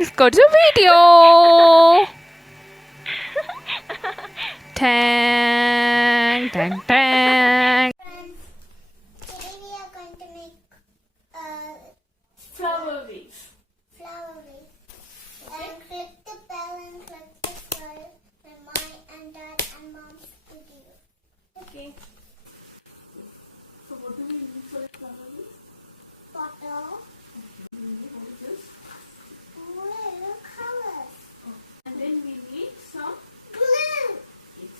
Let's go to the video. Tang, tang, tang. Friends, today we are going to make a Flower vase. flower vase. And click the bell and click subscribe for my and dad and mom's video. Okay. So what do we need for the flower vase? Bottle, We need all this. blue colors, And then we need some blue. yes.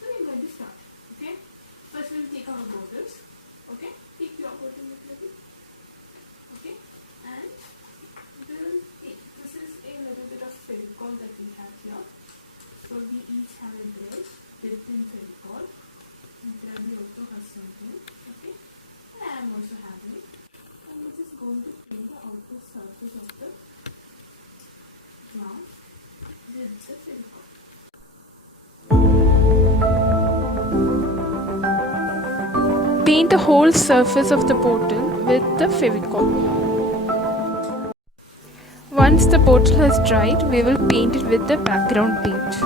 So we're going to start. Okay. First we'll take our bottles. Okay. Pick your bottle little bit. Okay. And this is a little bit of Fevicol that we have here. So we each have a brush dipped in Fevicol. And Rabi also has something. Okay. And I am also having it. And we're just going to clean the outer surface of the ground with the Fevicol. Paint the whole surface of the bottle with the Fevicol. Once the bottle has dried, we will paint it with the background paint.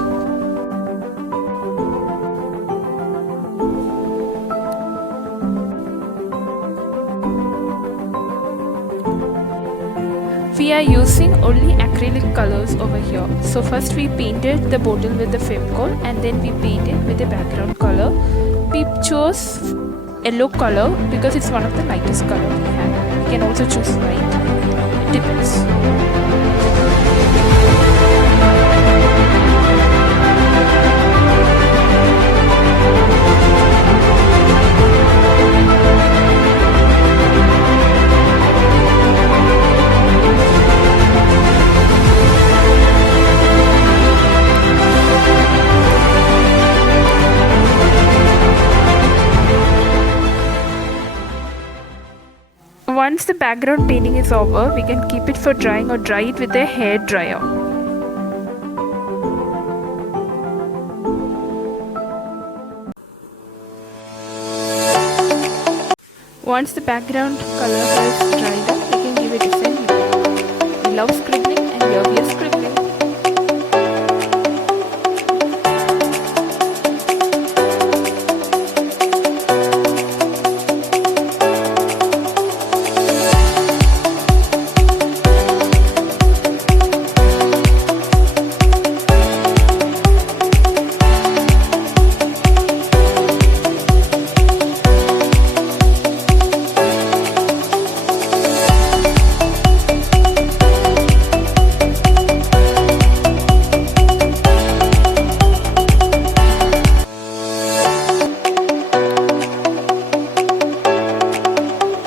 We are using only acrylic colors over here. So first we painted the bottle with the Fevicol and then we painted with the background color. We chose yellow color because it's one of the lightest color we have. We can also choose white. It depends. Once the background painting is over, we can keep it for drying or dry it with a hair dryer. Once the background color has dried up, we can give it a scent. We love scribbling and here we are scribbling.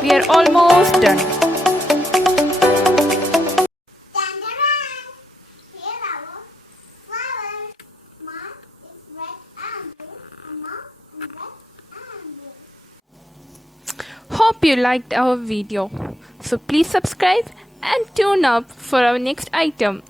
We are almost done. Dandaran. Here our flowers. Mine is red and blue. And mom's is red and blue. Hope you liked our video. So please subscribe and tune up for our next item.